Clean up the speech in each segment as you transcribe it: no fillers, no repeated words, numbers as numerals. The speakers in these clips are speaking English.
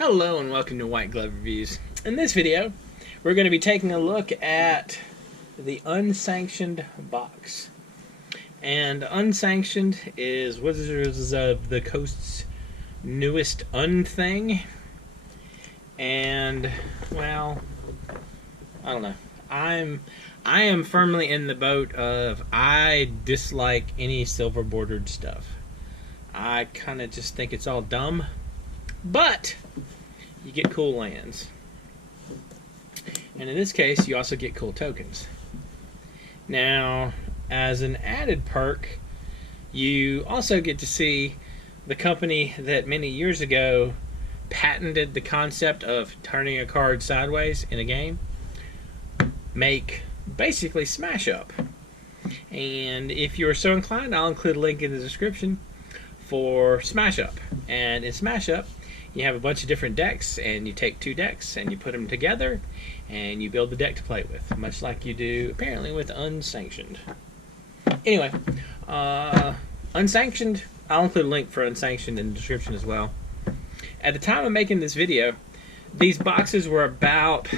Hello and welcome to White Glove Reviews. In this video, we're going to be taking a look at the Unsanctioned box. And Unsanctioned is Wizards of the Coast's newest thing. And, well, I don't know. I am firmly in the boat of I dislike any silver bordered stuff. I kind of just think it's all dumb. But you get cool lands. And in this case, you also get cool tokens. Now, as an added perk, you also get to see the company that many years ago patented the concept of turning a card sideways in a game make basically Smash Up. And if you're so inclined, I'll include a link in the description for Smash Up. And in Smash Up, you have a bunch of different decks, and you take two decks and you put them together and you build the deck to play with, much like you do apparently with Unsanctioned. Anyway, Unsanctioned, I'll include a link for Unsanctioned in the description as well. At the time of making this video, these boxes were about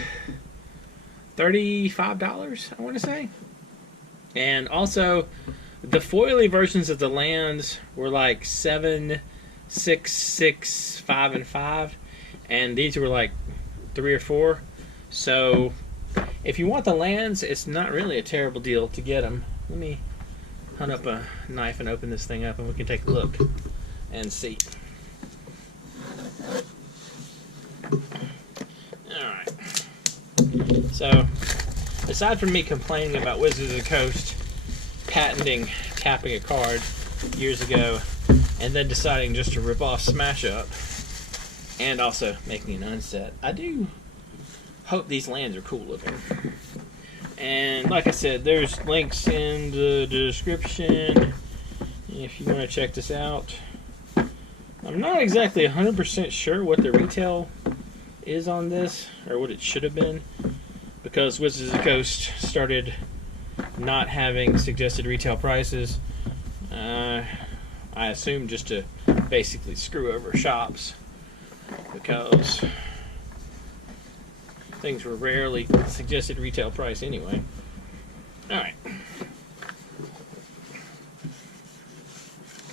$35, I want to say. And also, the foily versions of the lands were like 7, 6, 6, 5, and 5, and these were like 3 or 4. So if you want the lands, it's not really a terrible deal to get them. Let me hunt up a knife and open this thing up, and we can take a look and see. Alright. So, aside from me complaining about Wizards of the Coast patenting tapping a card years ago, and then deciding just to rip off Smash Up, and also making an unset, I do hope these lands are cool looking. And like I said, there's links in the description if you want to check this out. I'm not exactly 100% sure what the retail is on this, or what it should have been, because Wizards of the Coast started not having suggested retail prices. I assume just to basically screw over shops, because things were rarely suggested retail price anyway. Alright.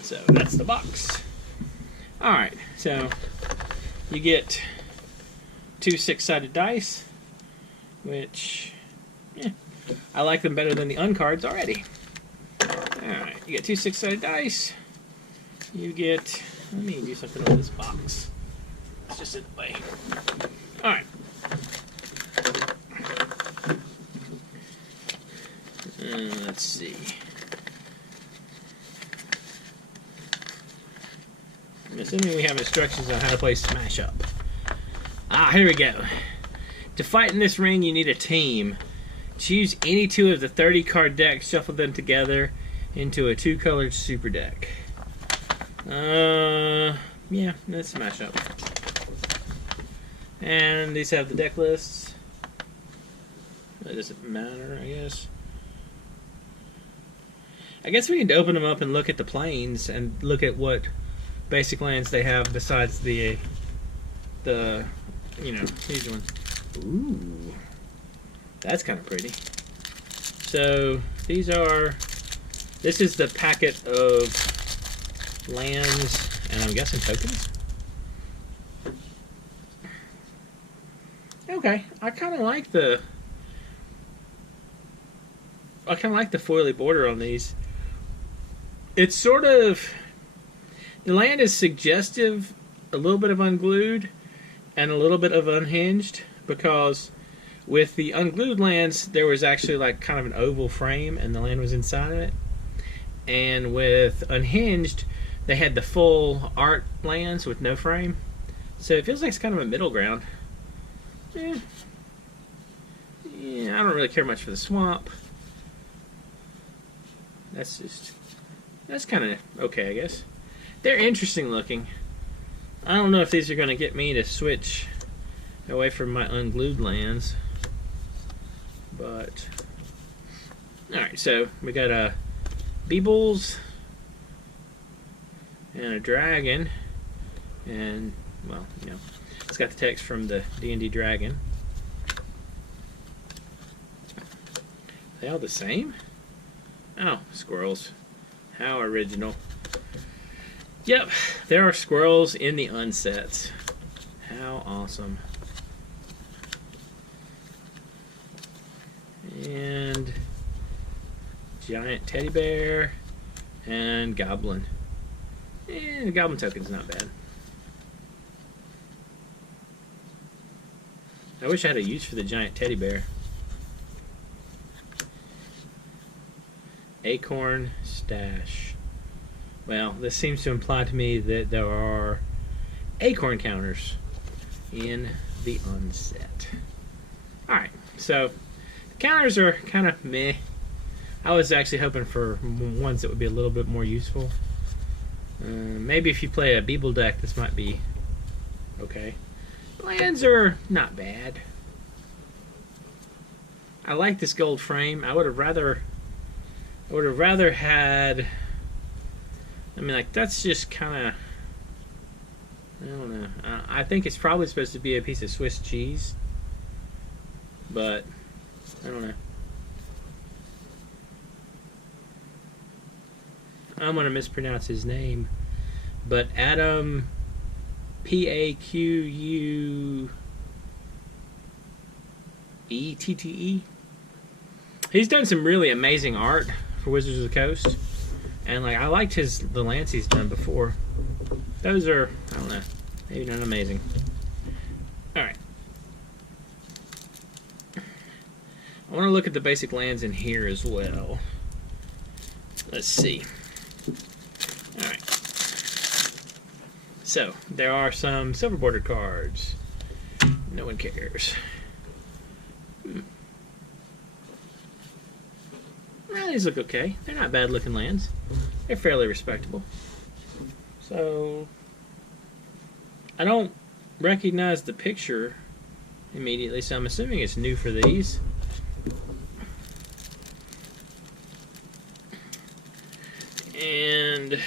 So that's the box. Alright, so you get 2 6-sided dice, which, I like them better than the uncards already. Alright, you get 2 6-sided dice. You get, let me do something with this box. It's just in the way. Alright. Let's see. I'm assuming we have instructions on how to play Smash Up. Here we go. To fight in this ring, you need a team. Choose any 2 of the 30 card decks, shuffle them together into a 2-colored super deck. Yeah, let's Smash Up. And these have the deck lists. It doesn't matter, I guess. I guess we need to open them up and look at the planes and look at what basic lands they have besides the these ones. Ooh, that's kind of pretty. So these are. This is the packet of lands, and I'm guessing tokens. Okay, I kind of like the foily border on these. It's sort of, the land is suggestive, a little bit of unglued and a little bit of unhinged, because with the unglued lands there was actually like kind of an oval frame and the land was inside of it, and with unhinged they had the full art lands with no frame, so it feels like it's kind of a middle ground. Yeah, I don't really care much for the swamp. That's kind of okay, I guess. They're interesting looking. I don't know if these are going to get me to switch away from my unglued lands, but alright, so we got a Beebles and a dragon and well, it's got the text from the D&D Dragon. Are they all the same? Oh, squirrels. How original. Yep, there are squirrels in the unsets. How awesome. And giant teddy bear and goblin. And the goblin token's not bad. I wish I had a use for the giant teddy bear. Acorn stash. Well, this seems to imply to me that there are acorn counters in the unset. Alright, so the counters are kind of meh. I was actually hoping for ones that would be a little bit more useful. Maybe if you play a Beeble deck, this might be okay. Lands are not bad. I like this gold frame. I would have rather had. I mean, like, that's just kind of. I don't know. I think it's probably supposed to be a piece of Swiss cheese, but I don't know. I'm going to mispronounce his name, but Adam, P-A-Q-U-E-T-T-E. He's done some really amazing art for Wizards of the Coast, and like I liked the lands he's done before. Those are, I don't know, maybe not amazing. All right. I want to look at the basic lands in here as well. Let's see. Alright. So, there are some silver border cards. No one cares. Well, these look okay. They're not bad looking lands. They're fairly respectable. So, I don't recognize the picture immediately, so I'm assuming it's new for these. And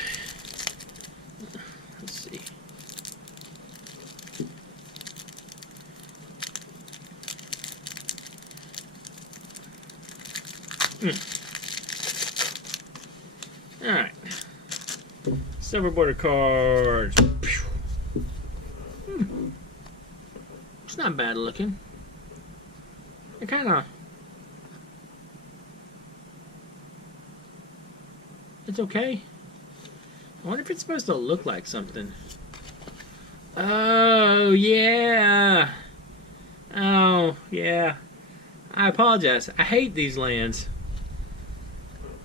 let's see. All right. Silver border cards. It's not bad looking. It kind of. It's okay. I wonder if it's supposed to look like something. Oh, yeah. Oh, yeah. I apologize. I hate these lands.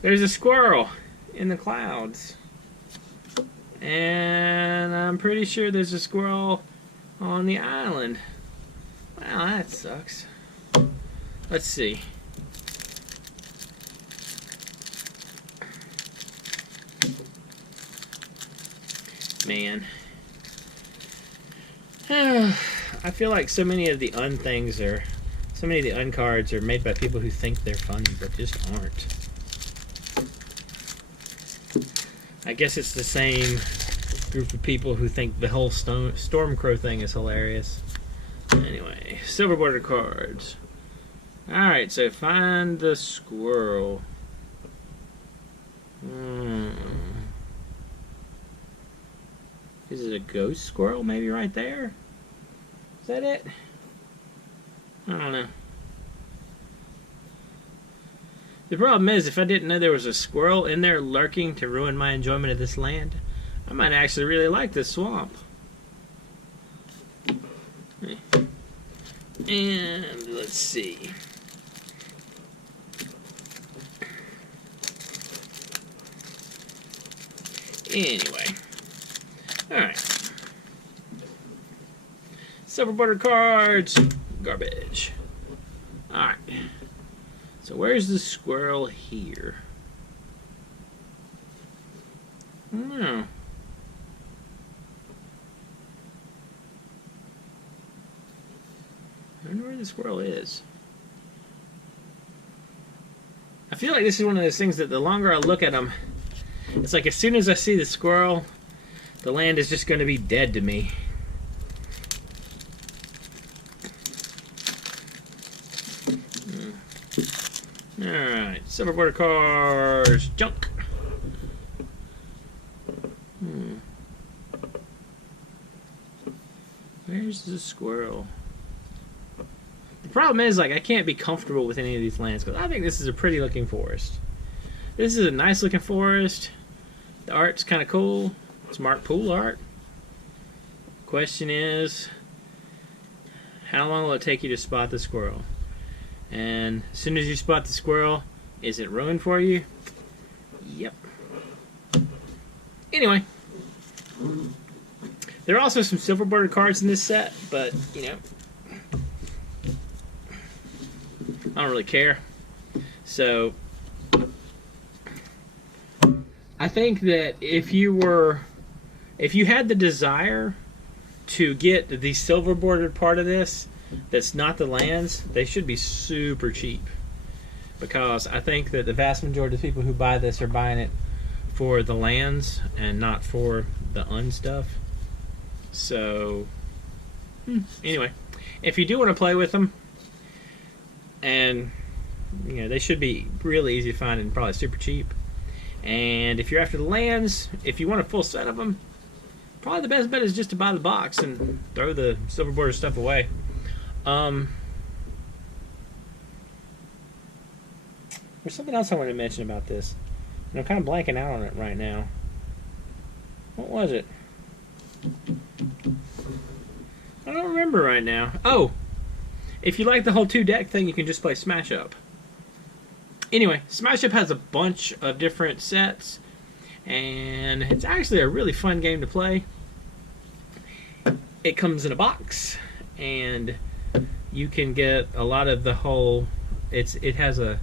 There's a squirrel in the clouds. And I'm pretty sure there's a squirrel on the island. Wow, that sucks. Let's see. Man. I feel like so many of the uncards are made by people who think they're funny, but just aren't. I guess it's the same group of people who think the whole Stormcrow thing is hilarious. Anyway, silver border cards. Alright, so find the squirrel. Is it a ghost squirrel maybe right there? Is that it? I don't know. The problem is, if I didn't know there was a squirrel in there lurking to ruin my enjoyment of this land, I might actually really like this swamp. And let's see. Anyway. Alright. Silver border cards. Garbage. Alright. So where's the squirrel here? I don't know. I don't know where the squirrel is. I feel like this is one of those things that the longer I look at them, it's like as soon as I see the squirrel, the land is just going to be dead to me. Alright, silver border cars, junk. Where's the squirrel? The problem is, like, I can't be comfortable with any of these lands because I think this is a pretty looking forest. This is a nice looking forest. The art's kind of cool. It's Mark Poole art. Question is, how long will it take you to spot the squirrel? And as soon as you spot the squirrel, is it ruined for you? Yep. Anyway. There are also some silver bordered cards in this set, but, you know, I don't really care. So, I think that if you had the desire to get the silver bordered part of this, that's not the lands, they should be super cheap. Because I think that the vast majority of people who buy this are buying it for the lands and not for the unstuff. So, anyway, if you do want to play with them, and you know, they should be really easy to find and probably super cheap. And if you're after the lands, if you want a full set of them, probably the best bet is just to buy the box and throw the silver border stuff away. There's something else I wanted to mention about this, and I'm kind of blanking out on it right now. What was it? I don't remember right now. Oh, if you like the whole 2-deck thing, you can just play Smash Up. Anyway, Smash Up has a bunch of different sets, and it's actually a really fun game to play. It comes in a box, and you can get a lot of the whole. It has I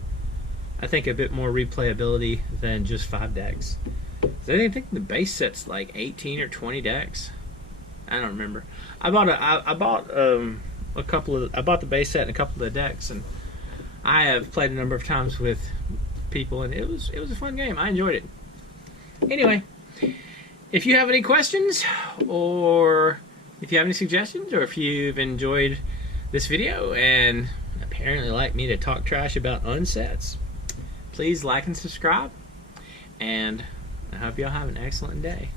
think a bit more replayability than just 5 decks. I think the base set's like 18 or 20 decks. I don't remember. I bought the base set and a couple of the decks, and I have played a number of times with people, and it was a fun game. I enjoyed it. Anyway, if you have any questions, or if you have any suggestions, or if you've enjoyed this video and apparently like me to talk trash about unsets, please like and subscribe, and I hope y'all have an excellent day.